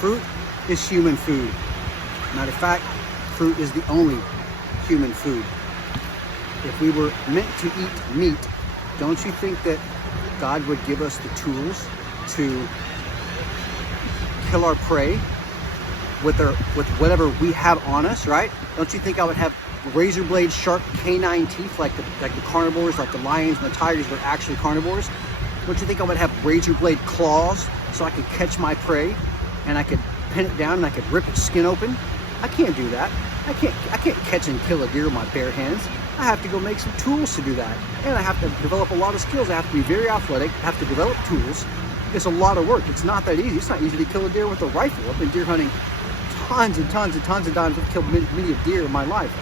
Fruit is human food. Matter of fact, fruit is the only human food. If we were meant to eat meat, don't you think that God would give us the tools to kill our prey with whatever we have on us, right? Don't you think I would have razor blade sharp canine teeth like the carnivores, like the lions and the tigers were actually carnivores? Don't you think I would have razor blade claws so I could catch my prey and I could pin it down and I could rip its skin open? I can't do that. I can't catch and kill a deer with my bare hands. I have to go make some tools to do that. And I have to develop a lot of skills. I have to be very athletic. I have to develop tools. It's a lot of work. It's not that easy. It's not easy to kill a deer with a rifle. I've been deer hunting tons and tons and tons of times. I've killed many a deer in my life.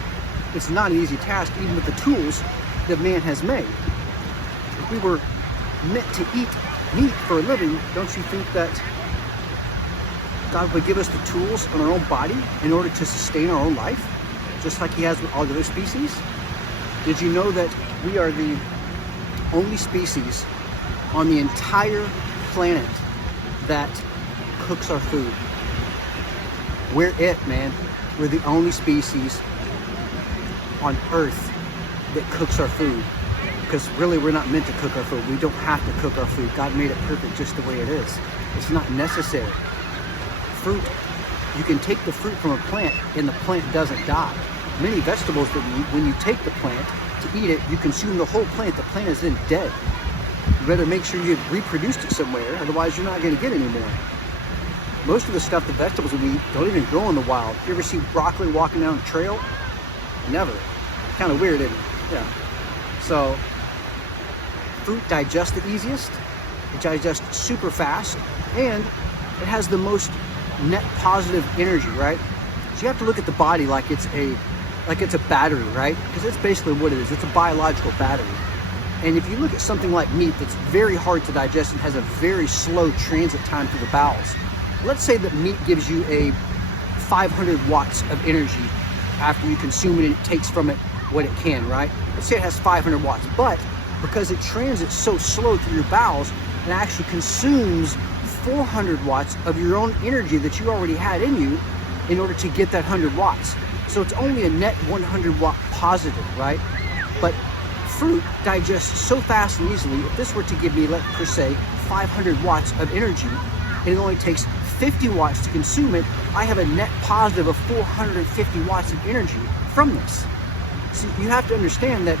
It's not an easy task, even with the tools that man has made. If we were meant to eat meat for a living, don't you think that God would give us the tools on our own body in order to sustain our own life, just like he has with all the other species? Did you know that we are the only species on the entire planet that cooks our food? We're it, man. We're the only species on Earth that cooks our food. Because really, we're not meant to cook our food. We don't have to cook our food. God made it perfect just the way it is. It's not necessary. Fruit, you can take the fruit from a plant and the plant doesn't die. Many vegetables that we eat, when you take the plant to eat it, you consume the whole plant. The plant is then dead. You better make sure you've reproduced it somewhere, otherwise you're not going to get any more. Most of the stuff, the vegetables that we eat, don't even grow in the wild. You ever see broccoli walking down a trail? Never. Kind of weird, isn't it? Yeah. So, fruit digests the easiest. It digests super fast, and it has the most net positive energy, right? So you have to look at the body like it's a battery, right? Because that's basically what it is. It's a biological battery. And if you look at something like meat that's very hard to digest and has a very slow transit time through the bowels, let's say that meat gives you a 500 watts of energy after you consume it and it takes from it what it can, right? Let's say it has 500 watts, but because it transits so slow through your bowels, it actually consumes 400 watts of your own energy that you already had in you in order to get that 100 watts. So it's only a net 100 watt positive, right? But fruit digests so fast and easily. If this were to give me, per se, 500 watts of energy, and it only takes 50 watts to consume it, I have a net positive of 450 watts of energy from this. So you have to understand that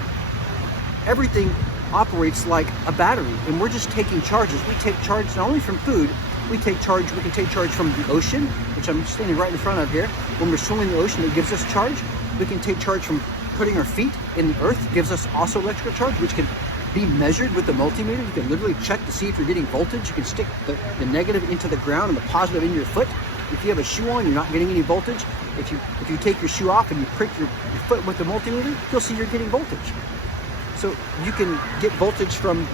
everything operates like a battery, and we're just taking charges. We take charge not only from food, we can take charge from the ocean, which I'm standing right in front of here. When we're swimming in the ocean, it gives us charge. We can take charge from putting our feet in the earth, gives us also electrical charge, which can be measured with the multimeter. You can literally check to see if you're getting voltage. You can stick the negative into the ground and the positive in your foot. If you have a shoe on, you're not getting any voltage. If you take your shoe off and you prick your foot with the multimeter, you'll see you're getting voltage. So you can get voltage from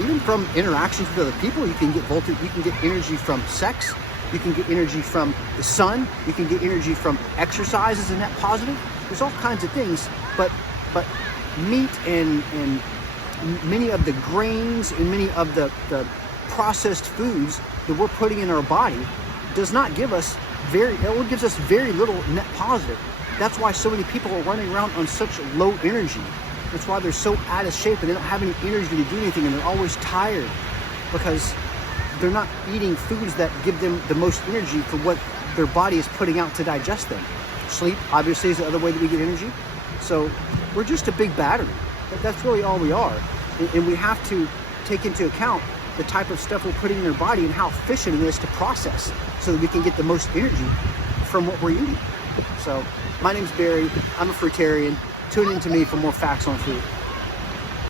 even from interactions with other people. You can get voltage. You can get energy from sex. You can get energy from the sun. You can get energy from exercise as a net positive. There's all kinds of things, but meat and many of the grains and many of the processed foods that we're putting in our body does not give us it gives us very little net positive. That's why so many people are running around on such low energy. That's why they're so out of shape and they don't have any energy to do anything, and they're always tired because they're not eating foods that give them the most energy for what their body is putting out to digest them. Sleep, obviously, is the other way that we get energy. So we're just a big battery. That's really all we are. And we have to take into account the type of stuff we're putting in our body and how efficient it is to process so that we can get the most energy from what we're eating. So my name's Barry. I'm a fruitarian. Tune in to me for more facts on food.